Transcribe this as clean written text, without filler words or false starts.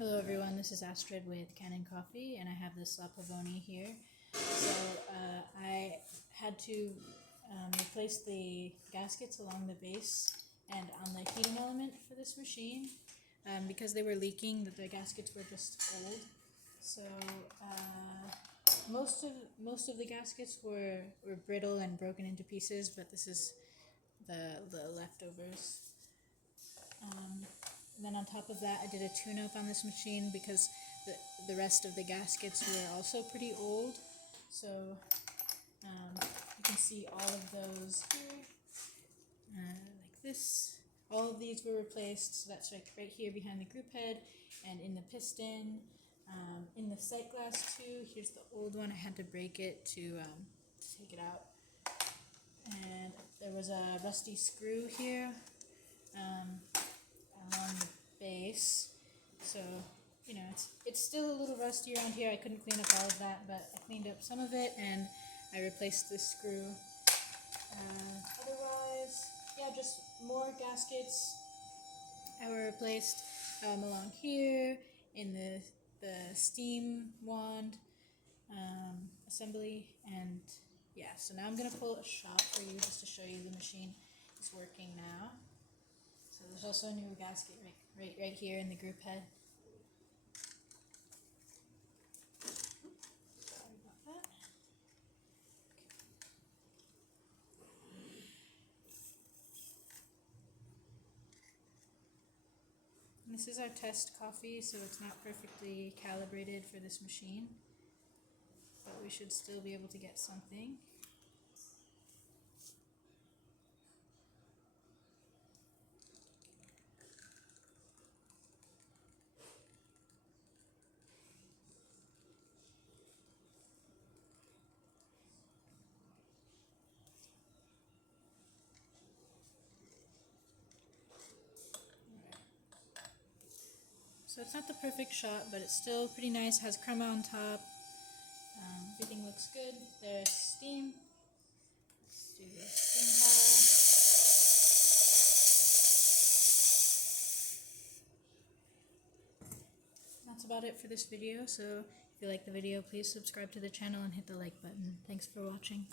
Hello everyone, this is Astrid with Kanen Coffee, and I have this Pavoni here. So I had to replace the gaskets along the base and on the heating element for this machine because they were leaking. That the gaskets were just old. So most of the gaskets were brittle and broken into pieces, but this is the leftovers. And then on top of that, I did a tune-up on this machine because the rest of the gaskets were also pretty old. So you can see all of those here, like this. All of these were replaced, so that's like right here behind the group head and in the piston. In the sight glass too, here's the old one. I had to break it to take it out. And there was a rusty screw here. Along the base, so you know it's still a little rusty around here. I couldn't clean up all of that, but I cleaned up some of it and I replaced this screw. Otherwise, yeah, just more gaskets that were replaced along here in the steam wand assembly, and yeah. So now I'm gonna pull a shot for you just to show you the machine is working now. So there's also a new gasket right here in the group head. Sorry about that. And this is our test coffee, so it's not perfectly calibrated for this machine, but we should still be able to get something. So it's not the perfect shot, but it's still pretty nice. Has crema on top. Everything looks good. There's steam. Let's do the steam pile. That's about it for this video. So if you like the video, please subscribe to the channel and hit the like button. Thanks for watching.